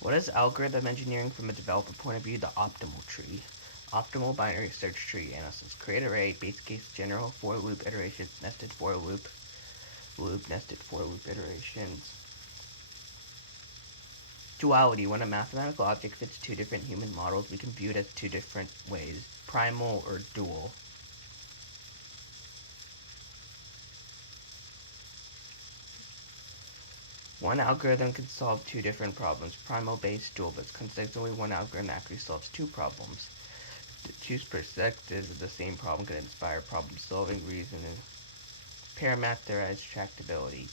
What is algorithm engineering from a developer point of view? The optimal tree. Optimal binary search tree analysis. Create array, base case, general, for loop iterations, nested for loop, nested for loop iterations. Duality. When a mathematical object fits two different human models, we can view it as two different ways, primal or dual. One algorithm can solve two different problems, primal-based, dual-based. Consistently, one algorithm actually solves two problems. The two perspectives of the same problem can inspire problem-solving, reasoning, parameterized tractability.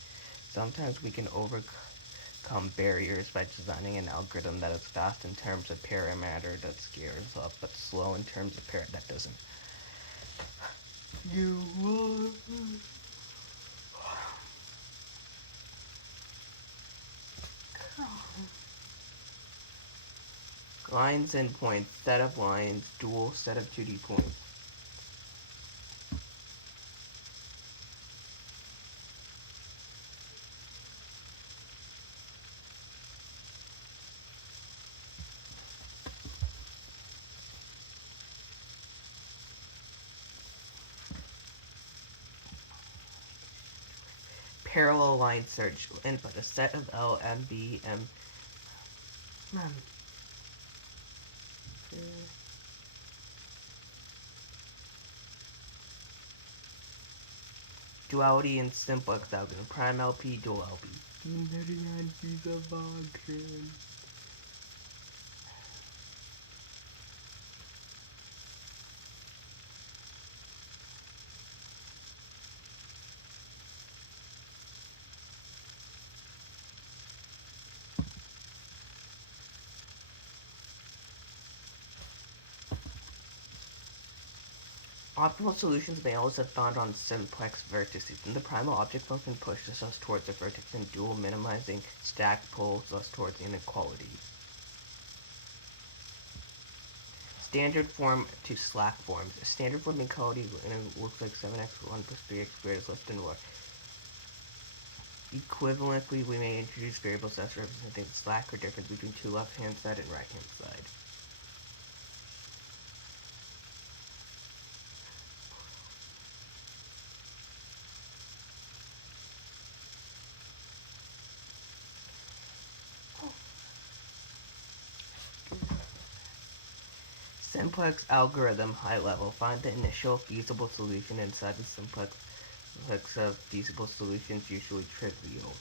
Sometimes we can overcome barriers by designing an algorithm that is fast in terms of parameter that scales up, but slow in terms of parameter that doesn't. Lines and points, set of lines, dual set of 2D points. Parallel line search, input a set of L, M, B, M. Duality in simplex algorithm, prime LP, dual LP. Optimal solutions may also be found on simplex vertices. In the primal object function pushes us towards the vertex, and dual minimizing stack pulls us towards inequality. Standard form to slack forms. Standard form inequality looks like 7x1 plus 3x squared is less than 1. Equivalently, we may introduce variables as representing slack or difference between two left-hand side and right-hand side. Simplex algorithm, high level. Find the initial feasible solution inside the simplex of feasible solutions, usually trivial.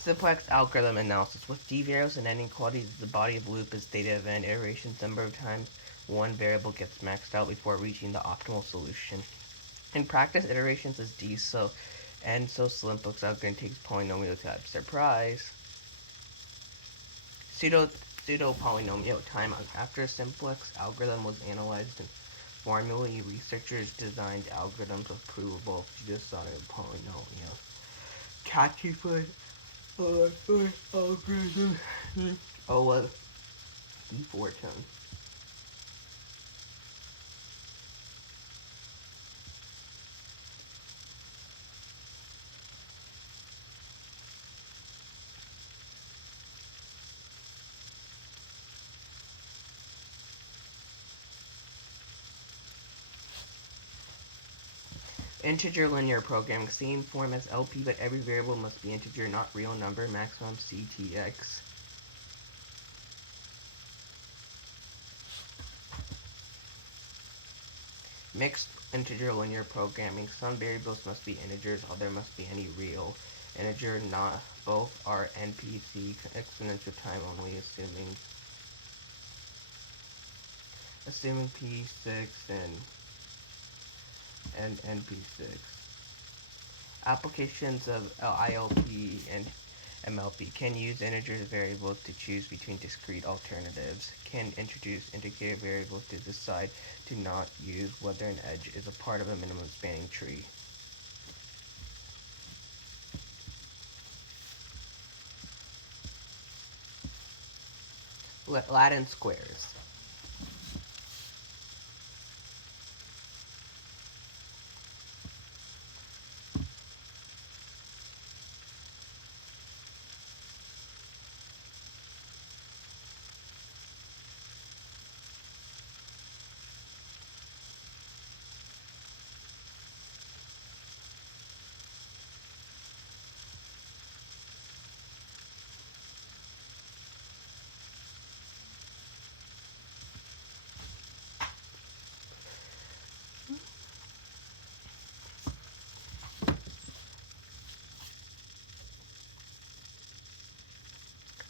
Simplex algorithm analysis. With d variables and n inequalities, the body of loop is theta of n iterations, number of times one variable gets maxed out before reaching the optimal solution. In practice, iterations is d, so n, so simplex algorithm takes polynomial type. Surprise! Pseudo polynomial time. After a simplex algorithm was analyzed and formally, researchers designed algorithms of provable pseudo polynomial. Catchy foot. Algorithm. D4 tone. Integer linear programming. Same form as LP, but every variable must be integer, not real number. Maximum CTX. Mixed integer linear programming. Some variables must be integers, other must be any real integer. Not both are NPC, exponential time only, assuming P6 and NP6. Applications of ILP and MLP can use integer variables to choose between discrete alternatives, can introduce indicator variables to decide to not use whether an edge is a part of a minimum spanning tree. Latin squares.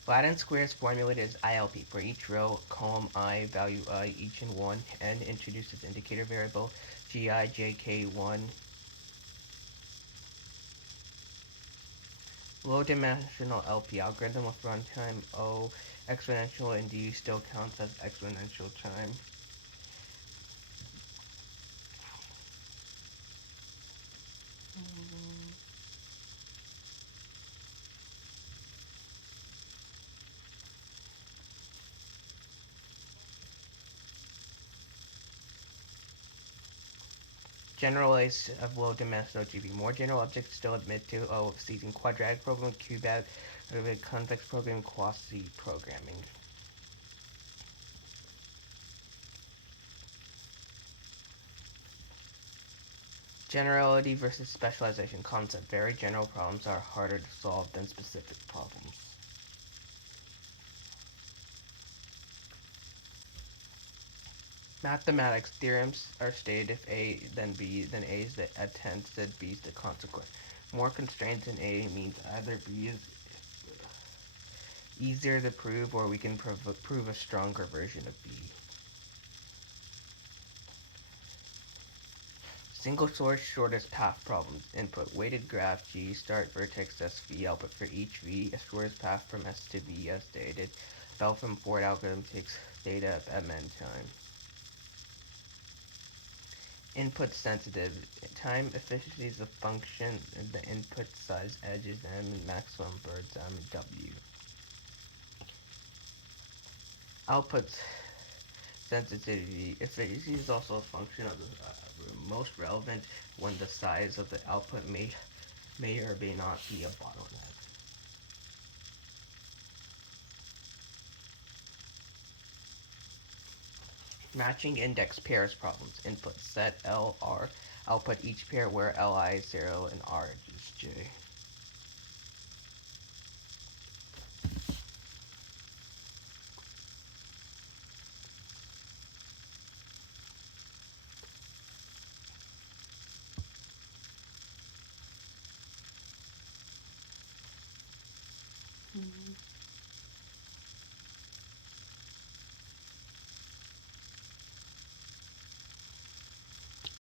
Latin squares formulated as ILP for each row, column I, value I, each in 1, n introduces indicator variable, GIJK1. Low-dimensional LP algorithm with runtime O, exponential and D still counts as exponential time. Generalize of low-dimensional GP. More general objects still admit to seizing quadratic programming, cubic, convex programming, quasi-programming. Generality versus specialization concept. Very general problems are harder to solve than specific problems. Mathematics theorems are stated if A then B, then A is the attested, B is the consequent. More constraints than A means either B is easier to prove or we can prove a stronger version of B. Single source shortest path problems. Input weighted graph G, start vertex S V, output for each V, a shortest path from S to B as stated. Belfin-Ford algorithm takes theta of mn time. Input sensitive. Time efficiency is a function of the input size edge is m and maximum birds m and w. Output sensitivity. Efficiency is also a function of the most relevant when the size of the output may or may not be a bottleneck. Matching index pairs problems. Input set L, R. Output each pair where Li is 0 and R is J.